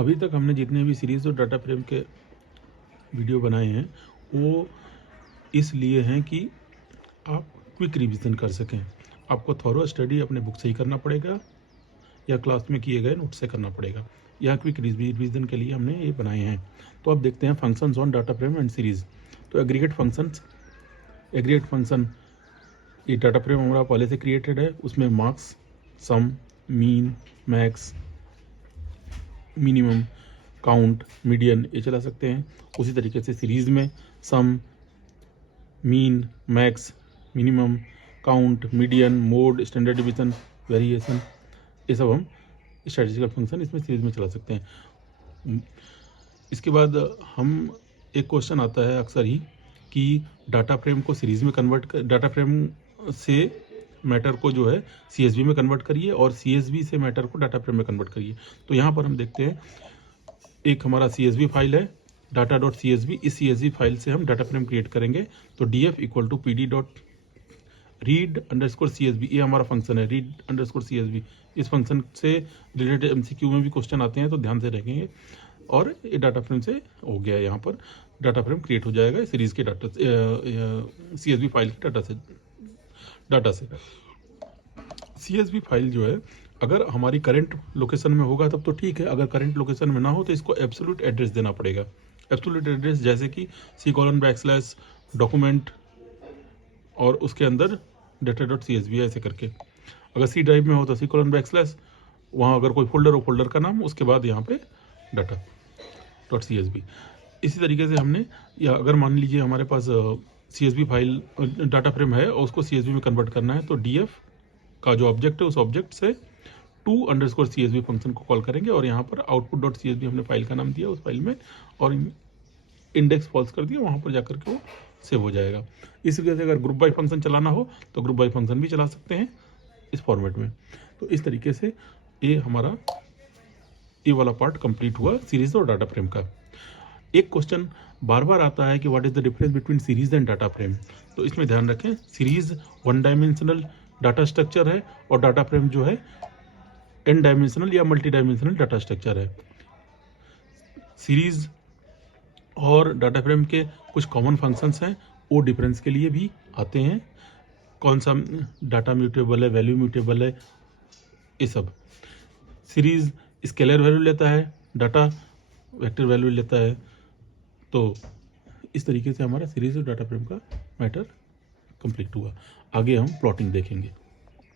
अभी तक हमने जितने भी सीरीज़ और डाटा फ्रेम के वीडियो बनाए हैं वो इसलिए हैं कि आप क्विक रिवीजन कर सकें। आपको थॉरो स्टडी अपने बुक से ही करना पड़ेगा या क्लास में किए गए नोट से करना पड़ेगा। यह क्विक रिवीजन के लिए हमने ये बनाए हैं। तो अब देखते हैं functions on data frame and series. तो एग्रीगेट फंक्शन ये डाटा फ्रेम हमारा पहले से क्रिएटेड है। उसमें marks, sum, mean, max, minimum, count, median ये चला सकते हैं। उसी तरीके से सीरीज़ में sum, mean, max, minimum, count, median, mode, standard division, variation ये सब हम स्टैटिस्टिकल फंक्शन इसमें सीरीज में चला सकते हैं। इसके बाद हम एक क्वेश्चन आता है अक्सर ही कि डाटा फ्रेम को सीरीज में डाटा फ्रेम से मैटर को जो है CSV में कन्वर्ट करिए और CSV से मैटर को डाटा फ्रेम में कन्वर्ट करिए। तो यहाँ पर हम देखते हैं एक हमारा CSV फाइल है data.csv। इस CSV फाइल से हम डाटा फ्रेम क्रिएट करेंगे। तो df इक्वल टू pd.read_csv ये हमारा फंक्शन है read_csv। इस फंक्शन से रिलेटेड MCQ में भी क्वेश्चन आते हैं तो ध्यान से रखेंगे। और ये डाटा फ्रेम से हो गया, यहाँ पर डाटा फ्रेम क्रिएट हो जाएगा सीरीज के डाटा CSV फाइल के डाटा से। CSV फाइल जो है अगर हमारी करंट लोकेशन में होगा तब तो ठीक है, अगर करंट लोकेशन में ना हो तो इसको एब्सोल्यूट एड्रेस देना पड़ेगा। एब्सोल्यूट एड्रेस जैसे कि C:\/ डॉक्यूमेंट और उसके अंदर data.csv ऐसे करके। अगर C ड्राइव में हो तो C:\/ वहाँ अगर कोई फोल्डर हो फोल्डर का नाम, उसके बाद यहाँ पे data.csv। इसी तरीके से हमने या अगर मान लीजिए हमारे पास CSV फाइल डाटा फ्रेम है और उसको CSV में कन्वर्ट करना है तो df का जो ऑब्जेक्ट है उस ऑब्जेक्ट से to_csv फंक्शन को कॉल करेंगे और यहाँ पर output.csv हमने फाइल का नाम दिया उस फाइल में और इंडेक्स फॉल्स कर दिया, वहाँ पर जाकर के वो सेव हो जाएगा। इसी वजह से अगर ग्रुप बाय फंक्शन चलाना हो तो ग्रुप बाय फंक्शन भी चला सकते हैं इस फॉर्मेट में। तो इस तरीके से ये हमारा ये वाला पार्ट कंप्लीट हुआ सीरीज और डाटा फ्रेम का। एक क्वेश्चन बार बार आता है कि what is the difference between series and data frame. तो इसमें ध्यान रखें, सीरीज 1 डायमेंशनल डाटा स्ट्रक्चर है और डाटा फ्रेम जो है n डायमेंशनल या मल्टी डायमेंशनल डाटा स्ट्रक्चर है। सीरीज और डाटा फ्रेम के कुछ कॉमन फंक्शंस हैं, वो डिफरेंस के लिए भी आते हैं। कौन सा डाटा म्यूटेबल है, वैल्यू म्यूटेबल है, ये सब। सीरीज स्केलर वैल्यू लेता है, डाटा वेक्टर वैल्यू लेता है। तो इस तरीके से हमारा सीरीज और डाटा फ्रेम का मैटर कंप्लीट हुआ। आगे हम प्लॉटिंग देखेंगे।